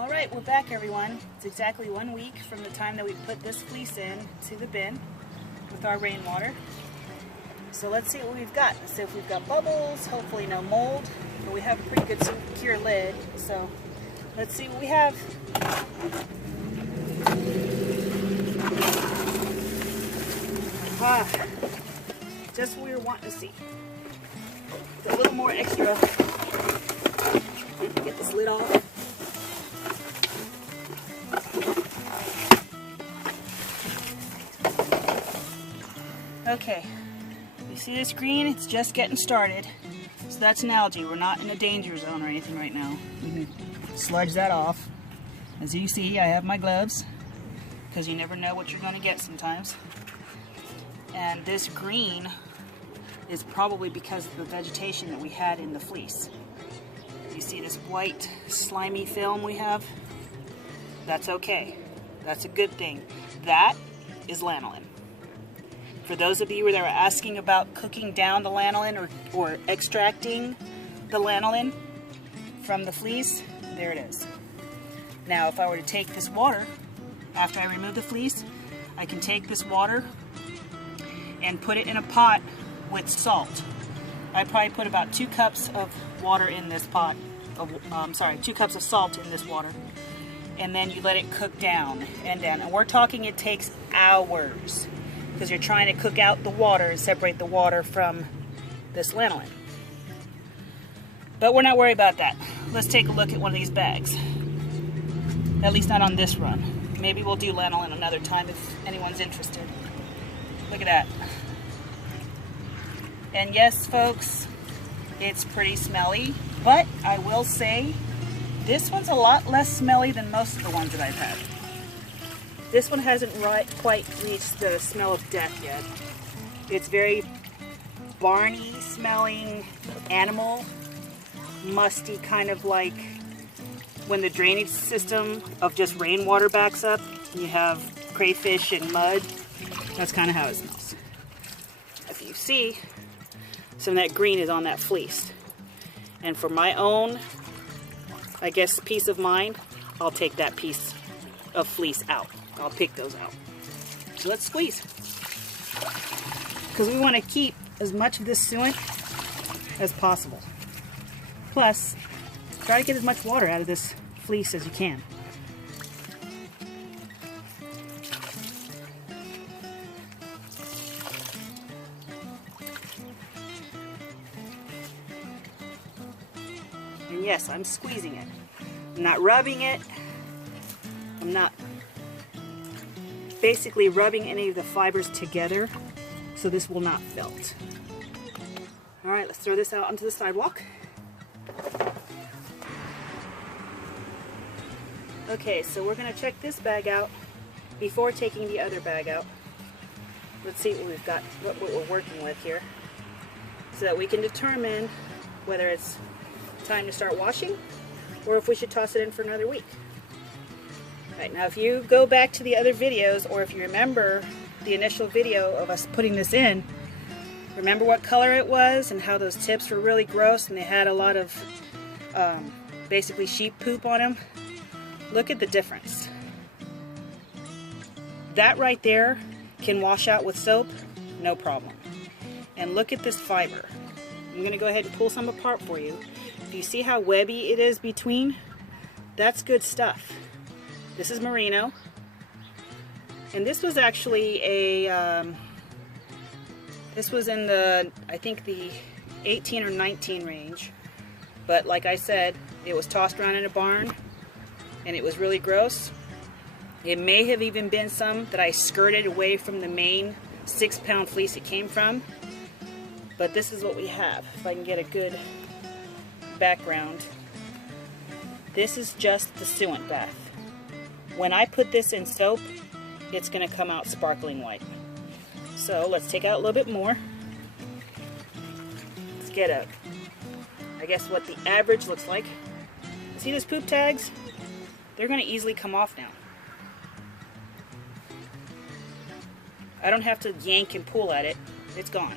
Alright, we're back everyone. It's exactly 1 week from the time that we put this fleece in to the bin with our rainwater. So let's see what we've got. Let's see if we've got bubbles, hopefully no mold, but we have a pretty good secure lid. So let's see what we have. Just what we were wanting to see. With a little more extra. Get this lid off. Okay, you see this green? It's just getting started. So that's an algae. We're not in a danger zone or anything right now. You can sludge that off. As you see, I have my gloves because you never know what you're going to get sometimes. And this green is probably because of the vegetation that we had in the fleece. You see this white slimy film we have? That's okay. That's a good thing. That is lanolin. For those of you that are asking about cooking down the lanolin or extracting the lanolin from the fleece, there it is. Now if I were to take this water, after I remove the fleece, I can take this water and put it in a pot with salt. I probably put about 2 cups of water in this pot, 2 cups of salt in this water, and then you let it cook down and down. And we're talking it takes hours, because you're trying to cook out the water and separate the water from this lanolin. But we're not worried about that. Let's take a look at one of these bags. At least not on this run. Maybe we'll do lanolin another time if anyone's interested. Look at that. And yes, folks, it's pretty smelly, but I will say this one's a lot less smelly than most of the ones that I've had. This one hasn't quite reached the smell of death yet. It's very barny smelling animal, musty, kind of like when the drainage system of just rainwater backs up and you have crayfish and mud. That's kind of how it smells. If you see, some of that green is on that fleece. And for my own, I guess, peace of mind, I'll take that piece of fleece out. I'll pick those out. So let's squeeze. Because we want to keep as much of this suint as possible. Plus, try to get as much water out of this fleece as you can. And yes, I'm squeezing it. I'm not rubbing it. I'm not basically rubbing any of the fibers together, so this will not felt. Alright, let's throw this out onto the sidewalk. Okay, so we're going to check this bag out before taking the other bag out. Let's see what we've got, what we're working with here, so that we can determine whether it's time to start washing or if we should toss it in for another week. Right, now if you go back to the other videos, or if you remember the initial video of us putting this in, remember what color it was and how those tips were really gross and they had a lot of basically sheep poop on them? Look at the difference. That right there can wash out with soap, no problem. And look at this fiber. I'm going to go ahead and pull some apart for you. If you see how webby it is between, that's good stuff. This is merino, and this was actually a, this was in the, I think the 18 or 19 range, but like I said, it was tossed around in a barn, and it was really gross. It may have even been some that I skirted away from the main 6-pound fleece it came from, but this is what we have. If I can get a good background, this is just the Suint bath. When I put this in soap, it's going to come out sparkling white. So let's take out a little bit more. Let's get I guess what the average looks like. See those poop tags? They're going to easily come off now. I don't have to yank and pull at it. It's gone.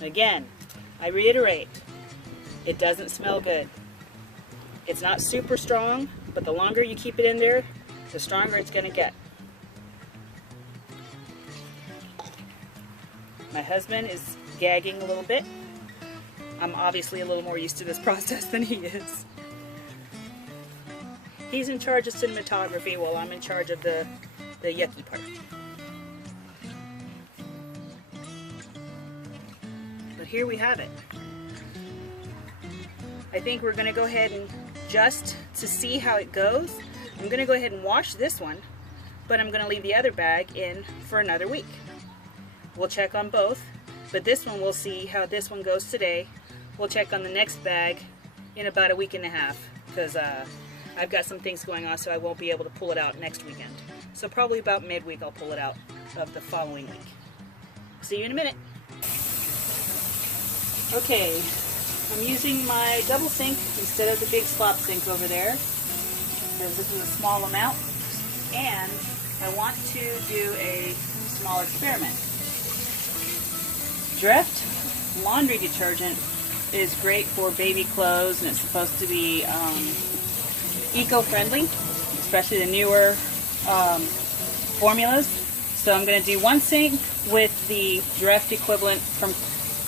Again, I reiterate, it doesn't smell good. It's not super strong, but the longer you keep it in there, the stronger it's going to get. My husband is gagging a little bit. I'm obviously a little more used to this process than he is. He's in charge of cinematography while I'm in charge of the yucky part. But here we have it. I think we're going to go ahead and just to see how it goes, I'm going to go ahead and wash this one, but I'm going to leave the other bag in for another week. We'll check on both, but this one we'll see how this one goes today. We'll check on the next bag in about a week and a half, because I've got some things going on, so I won't be able to pull it out next weekend. So probably about midweek I'll pull it out of the following week. See you in a minute. Okay, I'm using my double sink instead of the big slop sink over there, because this is a small amount, and I want to do a small experiment. Dreft laundry detergent is great for baby clothes, and it's supposed to be eco-friendly, especially the newer formulas. So I'm going to do one sink with the Dreft equivalent from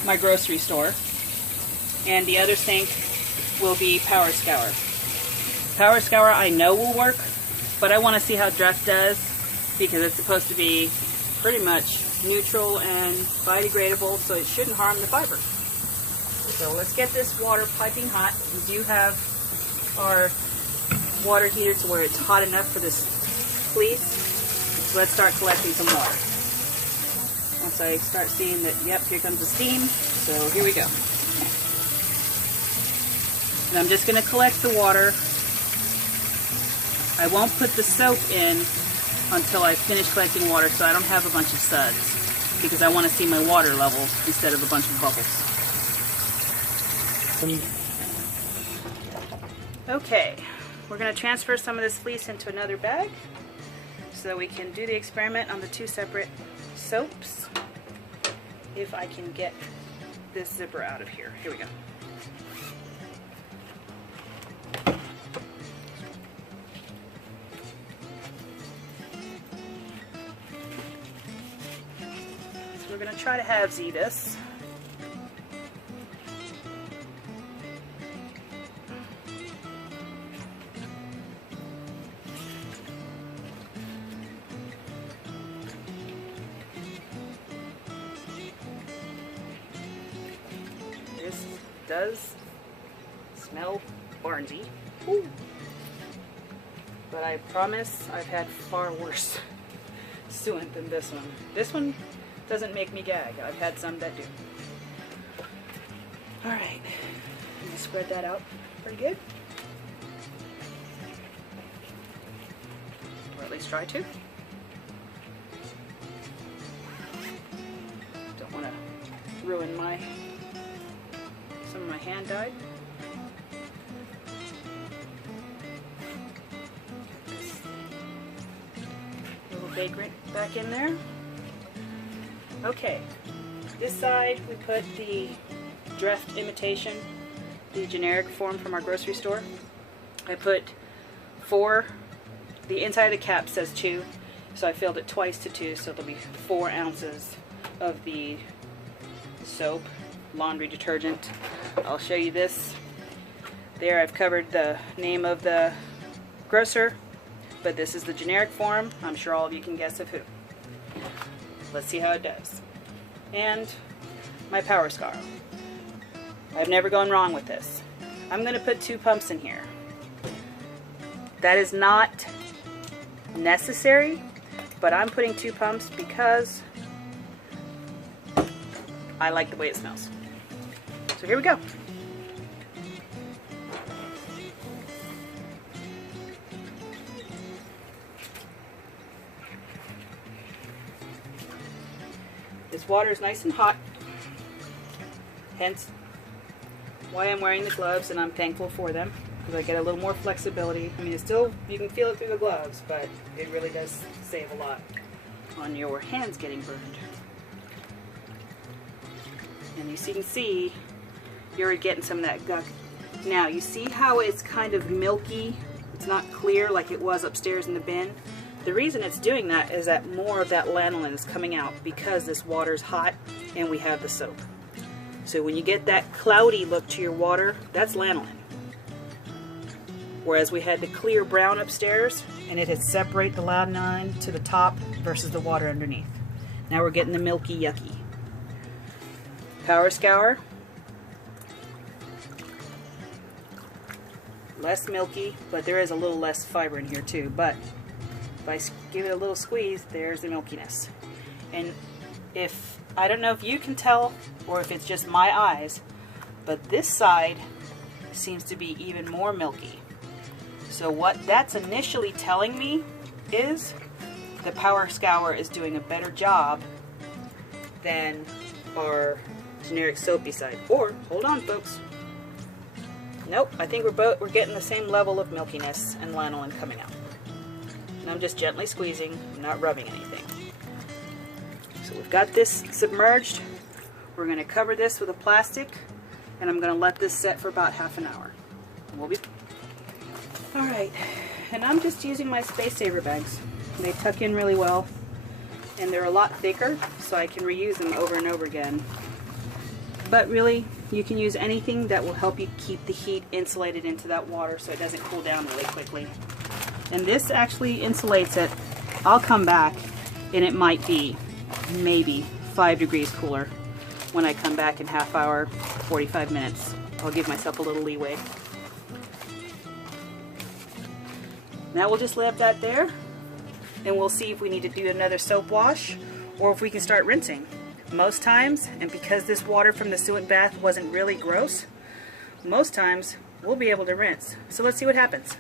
my grocery store, and the other sink will be Power Scour. Power Scour I know will work, but I want to see how Dreft does, because it's supposed to be pretty much neutral and biodegradable, so it shouldn't harm the fiber. So let's get this water piping hot. We do have our water heater to where it's hot enough for this fleece. So let's start collecting some water. Once I start seeing that, yep, here comes the steam. So here we go. And I'm just going to collect the water. I won't put the soap in until I finish collecting water, so I don't have a bunch of suds, because I want to see my water level instead of a bunch of bubbles. Okay, we're going to transfer some of this fleece into another bag so that we can do the experiment on the two separate soaps. If I can get this zipper out of here. Here we go. So we're going to try to halvesy this. This does smell barnsy. Ooh. But I promise I've had far worse Suint than this one. This one doesn't make me gag. I've had some that do. Alright, I'm going to spread that out pretty good. Or at least try to. Don't want to ruin some of my hand dyed. Little vagrant back in there. Okay, this side we put the Dreft imitation, the generic form from our grocery store. I put 4, the inside of the cap says 2, so I filled it twice to 2, so there'll be 4 ounces of the soap, laundry detergent. I'll show you this. There I've covered the name of the grocer, but this is the generic form. I'm sure all of you can guess of who. Let's see how it does. And my Power Scour. I've never gone wrong with this. I'm going to put 2 pumps in here. That is not necessary, but I'm putting 2 pumps because I like the way it smells. So here we go. This water is nice and hot, hence why I'm wearing the gloves, and I'm thankful for them because I get a little more flexibility. I mean, it's still, you can feel it through the gloves, but it really does save a lot on your hands getting burned. And as you can see, you're getting some of that Now, you see how it's kind of milky? It's not clear like it was upstairs in the bin. The reason it's doing that is that more of that lanolin is coming out because this water's hot and we have the soap. So when you get that cloudy look to your water, that's lanolin. Whereas we had the clear brown upstairs and it had separate the lanolin to the top versus the water underneath. Now we're getting the milky yucky. Power scour. Less milky, but there is a little less fiber in here too. But if I give it a little squeeze, there's the milkiness. And I don't know if you can tell or if it's just my eyes, but this side seems to be even more milky. So what that's initially telling me is the power scour is doing a better job than our generic soapy side. Or, hold on folks. Nope, I think we're getting the same level of milkiness and lanolin coming out. And I'm just gently squeezing, I'm not rubbing anything. So we've got this submerged. We're going to cover this with a plastic, and I'm going to let this set for about half an hour. And we'll be... Alright, and I'm just using my Space Saver bags. They tuck in really well, and they're a lot thicker, so I can reuse them over and over again. But really, you can use anything that will help you keep the heat insulated into that water so it doesn't cool down really quickly. And this actually insulates it. I'll come back and it might be maybe 5 degrees cooler when I come back in half hour, 45 minutes. I'll give myself a little leeway. Now we'll just leave that there and we'll see if we need to do another soap wash or if we can start rinsing. Most times, and because this water from the Suint bath wasn't really gross, most times we'll be able to rinse. So let's see what happens.